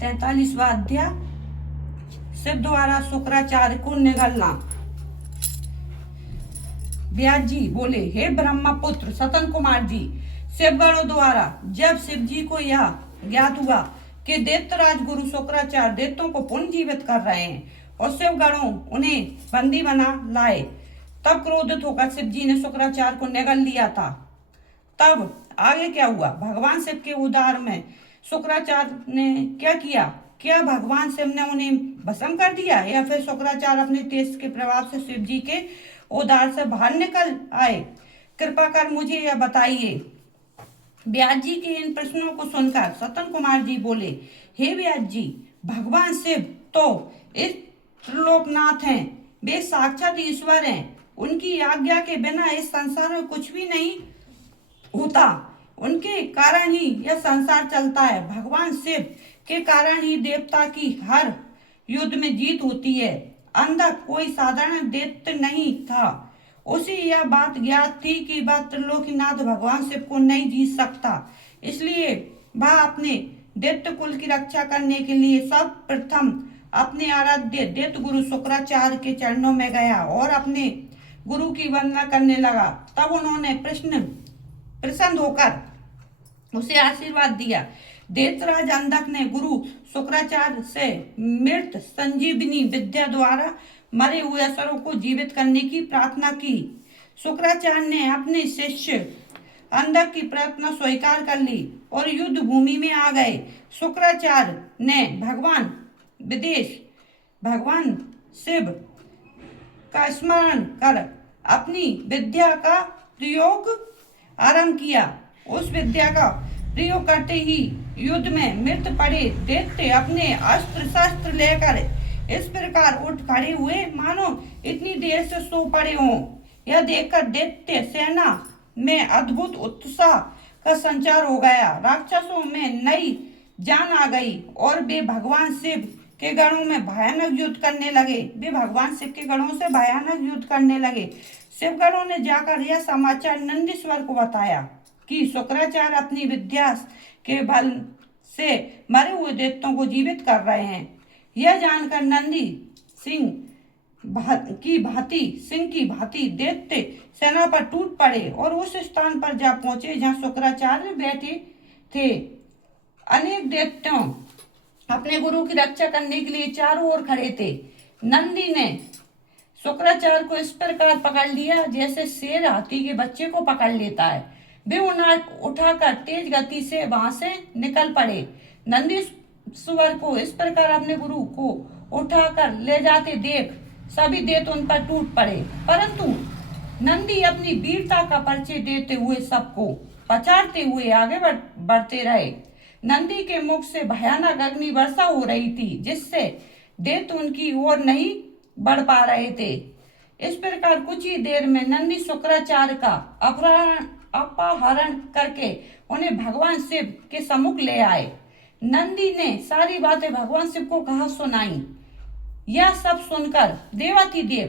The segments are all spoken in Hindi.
43वां अध्याय शिव द्वारा शुक्राचार्य को निगलना। व्यास जी बोले, हे ब्रह्मपुत्र सतन कुमार जी, शिवगणों द्वारा जब शिव जी को यह ज्ञात हुआ कि दैत्यराज गुरु शुक्राचार्य दैत्यों को पुनर्जीवित कर रहे हैं और शिवगणों उन्हें बंदी बना लाए, तब क्रोधित होकर शिव जी ने शुक्राचार्य को निगल लिया था। तब आगे क्या हुआ? भगवान शिव के उद्धार में शुक्राचार्य ने क्या किया? क्या भगवान शिव ने उन्हें भस्म कर दिया या फिर शुक्राचार्य अपने तेज के प्रभाव से शिव जी के उद्धार से बाहर निकल आए? कृपा कर मुझे यह बताइए। व्यास जी के इन प्रश्नों को सुनकर सतन कुमार जी बोले, हे व्यास जी, भगवान शिव तो इस त्रिलोकनाथ हैं, वे साक्षात ईश्वर हैं। उनकी आज्ञा के बिना इस संसार में कुछ भी नहीं होता। उनके कारण ही यह संसार चलता है। भगवान शिव के कारण ही देवता की हर युद्ध में जीत होती है। अंदर कोई साधारण दैत्य नहीं था। उसे यह बात ज्ञात थी कि वह त्रिलोकीनाथ भगवान शिव को नहीं जीत सकता, इसलिए वह अपने दैत्य कुल की रक्षा करने के लिए सर्वप्रथम अपने आराध्य दैत्य गुरु शुक्राचार्य के चरणों में गया और अपने गुरु की वंदना करने लगा। तब उन्होंने प्रसन्न होकर उसे आशीर्वाद दिया। दैत्यराज अंधक ने गुरु शुक्राचार्य से मृत संजीवनी विद्या द्वारा मरे हुए असुरों को जीवित करने की प्रार्थना की। शुक्राचार्य ने अपने शिष्य अंधक की प्रार्थना स्वीकार कर ली और युद्ध भूमि में आ गए। शुक्राचार्य ने भगवान शिव का स्मरण कर अपनी विद्या का प्रयोग आरंभ किया। उस विद्या का प्रयोग करते ही युद्ध में मृत पड़े दैत्य अपने अस्त्र शस्त्र लेकर इस प्रकार उठ खड़े हुए मानो इतनी देर से सो पड़े हों। यह देखकर दैत्य सेना में अद्भुत उत्साह का संचार हो गया। राक्षसों में नई जान आ गई और वे भगवान शिव के गणों में भयानक युद्ध करने लगे। शिवगणों ने जाकर यह समाचार नंदीश्वर को बताया कि शुक्राचार्य अपनी विद्या के बल से मरे हुए दैत्यों को जीवित कर रहे हैं। यह जानकर नंदी सिंह की भांति दैत्य सेना पर टूट पड़े और उस स्थान पर जा पहुंचे जहां शुक्राचार्य बैठे थे। अनेक दैत्यों अपने गुरु की रक्षा करने के लिए चारों ओर खड़े थे। नंदी ने शुक्राचार्य को इस प्रकार पकड़ लिया जैसे शेर हाथी के बच्चे को पकड़ लेता है। वे उठाकर तेज गति से वहां से निकल पड़े। नंदी सुवर को इस प्रकार अपने गुरु को उठाकर ले जाते देख सभी दैत्य उन पर टूट पड़े, परंतु नंदी अपनी वीरता का परिचय देते हुए सबको पछाड़ते हुए आगे बढ़ते रहे। नंदी के मुख से भयानक अग्नि वर्षा हो रही थी, जिससे दैत्य उनकी ओर नहीं बढ़ पा रहे थे। इस प्रकार कुछ ही देर में नंदी शुक्राचार्य का अपहरण करके उन्हें भगवान शिव के सम्मुख ले आए। नंदी ने सारी बातें भगवान शिव को कहा सुनाई। यह सब सुनकर देवाधिदेव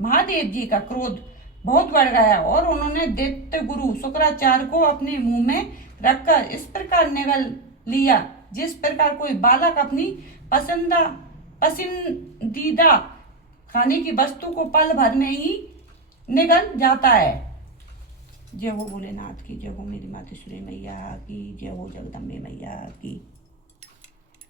महादेव जी का क्रोध बहुत बढ़ गया और उन्होंने दैत्य गुरु शुक्राचार्य को अपने मुंह में रखकर इस प्रकार निगल लिया जिस प्रकार कोई बालक अपनी पसंदीदा खाने की वस्तु को पल भर में ही निगल जाता है। जय हो भोलेनाथ की, जय हो मेरी मातेश्वरी मैया की, जय हो जगदम्बे मैया की।